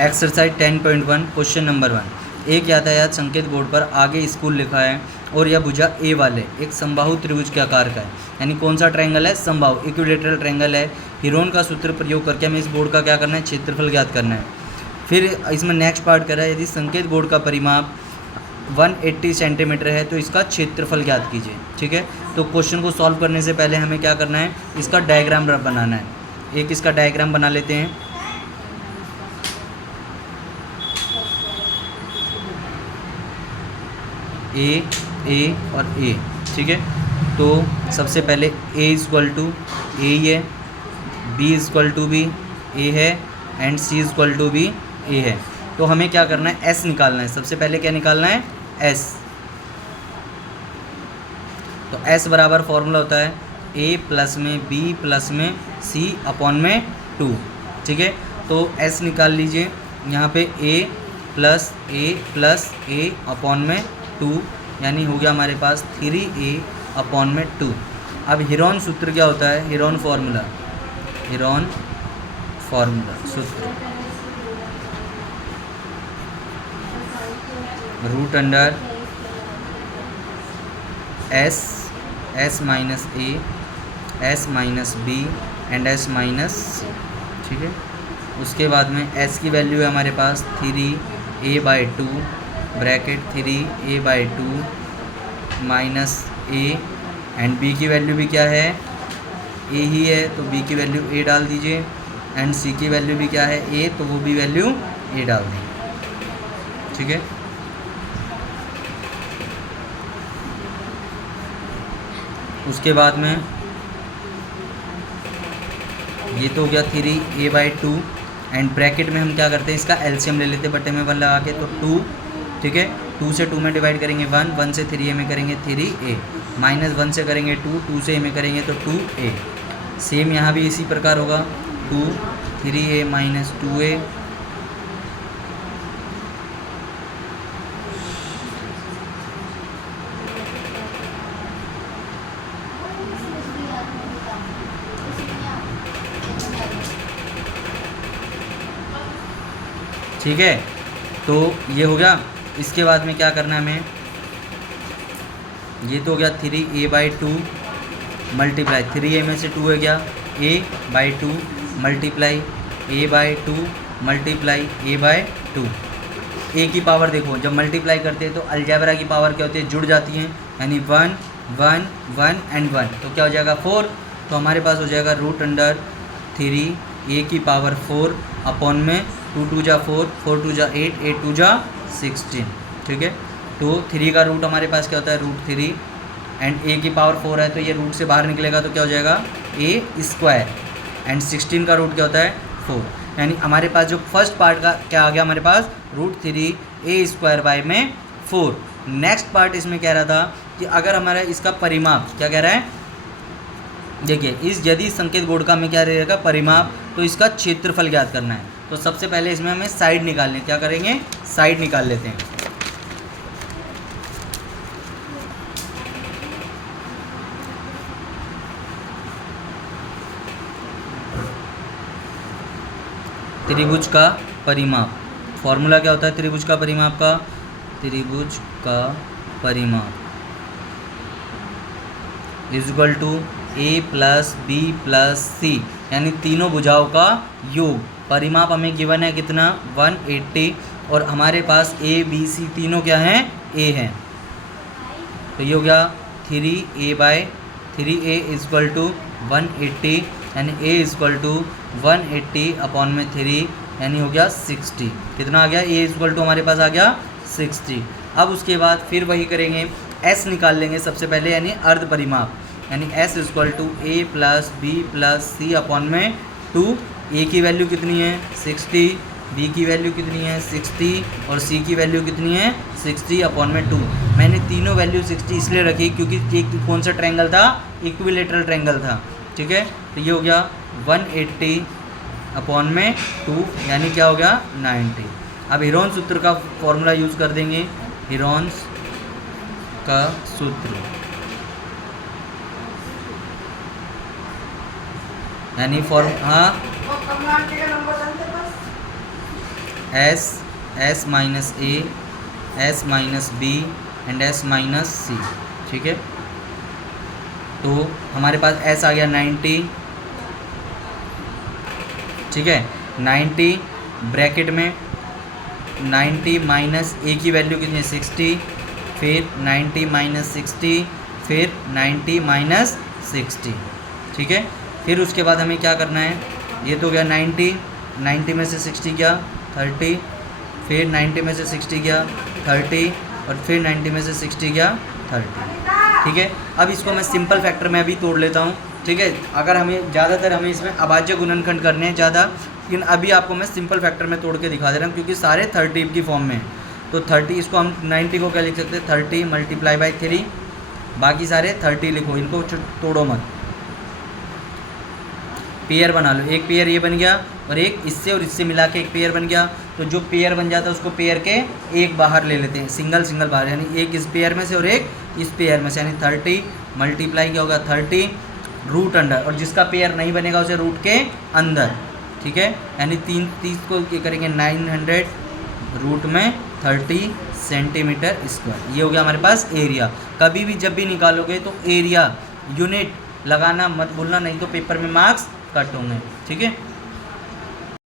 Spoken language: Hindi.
Exercise 10.1 question number 1। एक यातायात संकेत बोर्ड पर आगे स्कूल लिखा है और यह भुजा ए वाले एक समबाहु त्रिभुज के आकार का है। यानी कौन सा ट्रायंगल है? समबाहु इक्विलेटरल ट्रायंगल है। हीरोन का सूत्र प्रयोग करके हमें इस बोर्ड का क्या करना है? क्षेत्रफल ज्ञात करना है। फिर इसमें नेक्स्ट पार्ट कर रहा है, यदि संकेत बोर्ड का परिमाप 180 सेंटीमीटर है तो इसका क्षेत्रफल ज्ञात कीजिए। ठीक है, तो क्वेश्चन को सॉल्व करने से पहले हमें क्या करना है? इसका डायग्राम बनाना है। एक इसका डायग्राम बना लेते हैं। ए और ए, ठीक है। तो सबसे पहले ए इक्वल टू ए ही है, बी इक्वल टू भी ए है एंड सी इक्वल टू भी ए है। तो हमें क्या करना है? एस निकालना है। सबसे पहले क्या निकालना है? एस। तो एस बराबर फॉर्मूला होता है ए प्लस में बी प्लस में सी अपॉन में 2। ठीक है, तो एस निकाल लीजिए। यहाँ पे ए प्लस ए अपॉन में 2, यानी हो गया हमारे पास 3a अपॉन में 2। अब हीरोन सूत्र क्या होता है? हीरोन फॉर्मूला सूत्र root under S minus A, S minus B and S minus C. ठीक है, उसके बाद में एस की वैल्यू है हमारे पास 3a/2 bracket 3a/2 minus a and b की वैल्यू भी क्या है? ए ही है, तो बी की वैल्यू ए डाल दीजिए एंड सी की वैल्यू भी क्या है? ए, तो वो भी वैल्यू ए डाल दें। ठीक है, उसके बाद में ये तो हो गया 3a/2 एंड ब्रैकेट में हम क्या करते हैं? इसका एलसीएम ले लेते हैं बटे में 1 लगा के, तो 2। ठीक है, 2 से 2 में डिवाइड करेंगे 1, 1 से 3a में करेंगे 3a, माइनस 1 से करेंगे 2, 2 से a में करेंगे तो 2a। सेम यहाँ भी इसी प्रकार होगा 2 3a माइनस 2a। ठीक है, तो ये हो गया। इसके बाद में क्या करना है हमें? ये तो हो गया 3a/2 मल्टीप्लाई 3a में से 2 है गया a/2 multiply a/2 multiply a/2। ए की पावर देखो, जब मल्टीप्लाई करते हैं तो अलजेब्रा की पावर क्या होती है? जुड़ जाती हैं, यानी 1 1 1 एंड 1, तो क्या हो जाएगा? 4। तो हमारे पास हो जाएगा रूट अंडर 3a की पावर 4 अपॉन में 2 2 जा 4, 4 2 जा 8, 8 2 जा 16। ठीक है, तो 3 का रूट हमारे पास क्या होता है? रूट 3 एंड a की पावर 4 है, तो ये रूट से बाहर निकलेगा तो क्या हो जाएगा? a² एंड 16 का रूट क्या होता है? 4। यानी हमारे पास जो फर्स्ट पार्ट का क्या आ गया हमारे पास? रूट 3a² बाय में 4। नेक्स्ट पार्ट इसमें कह रहा था कि अगर हमारा इसका परिमाप क्या कह रहा है? देखिए, इस यदि संकेत बोर्ड का हमें क्या रहेगा? परिमाप, तो इसका क्षेत्रफल ज्ञात करना है। तो सबसे पहले इसमें हमें साइड निकालने, क्या करेंगे? साइड निकाल लेते हैं। त्रिभुज का परिमाप, फॉर्मूला क्या होता है त्रिभुज का परिमाप का? त्रिभुज का परिमाप equal to a plus B plus C, यानी तीनों भुजाओं का योग। परिमाप हमें गिवन है कितना? 180, और हमारे पास a b c तीनों क्या हैं? a हैं। तो ये हो गया 3a/3a इक्वल टू 180, यानी a इक्वल टू 180 अपॉन में 3, यानी हो गया 60। कितना आ गया? a इक्वल टू हमारे पास आ गया 60। अब उसके बाद फिर वही करेंगे, s निकाल लेंगे सबसे पहले, यानी अर्ध परिमाप, यानी s equal to a plus B plus c upon में 2। a की वैल्यू कितनी है? 60, b की वैल्यू कितनी है? 60, और c की वैल्यू कितनी है? 60 अपॉन में 2। मैंने तीनों वैल्यू 60 इसलिए रखी क्योंकि एक कौन सा ट्रायंगल था? इक्विलेटरल ट्रायंगल था। ठीक है, तो ये हो गया 180 अपॉन में 2, यानी क्या हो गया? 90। अब हीरोन सूत्र का फॉर्मूला यूज़ कर देंगे। हीरोन का सूत्र यानी S minus A, S minus B and S minus C. ठीक है, तो हमारे पास एस आ गया 90। ठीक है, 90 ब्रैकेट में 90 माइनस ए की वैल्यू कितनी है 60, फिर 90 माइनस 60, फिर 90 माइनस 60। ठीक है, फिर उसके बाद हमें क्या करना है, ये तो गया 90, 90 में से 60 गया 30, फिर 90 में से 60 गया 30, और फिर 90 में से 60 गया 30। ठीक है, अब इसको मैं सिंपल फैक्टर में अभी तोड़ लेता हूँ। ठीक है, अगर हमें ज़्यादातर हमें इसमें अभाज्य गुणनखंड करने हैं ज़्यादा, लेकिन अभी आपको मैं सिंपल फैक्टर में तोड़ के दिखा दे रहा हूँ क्योंकि सारे 30 की फॉर्म में हैं। तो 30, इसको हम 90 को क्या लिख सकते हैं 30 मल्टीप्लाई बाई 3, बाकी सारे 30 लिखो, इनको तोड़ो मत, पेयर बना लो। एक पेयर ये बन गया और एक इससे और इससे मिला के एक पेयर बन गया। तो जो पेयर बन जाता है उसको पेयर के एक बाहर ले लेते हैं, सिंगल सिंगल बाहर, यानी एक इस पेयर में से और एक इस पेयर में से, यानी 30 मल्टीप्लाई क्या होगा 30 रूट अंडर, और जिसका पेयर नहीं बनेगा उसे रूट के अंदर। ठीक है, यानी 30 को ये करेंगे 900 रूट में 30 सेंटीमीटर स्क्वायर। ये हो गया हमारे पास एरिया। कभी भी जब भी निकालोगे तो एरिया यूनिट लगाना मत भूलना, नहीं तो पेपर में मार्क्स कट होंगे। ठीक है।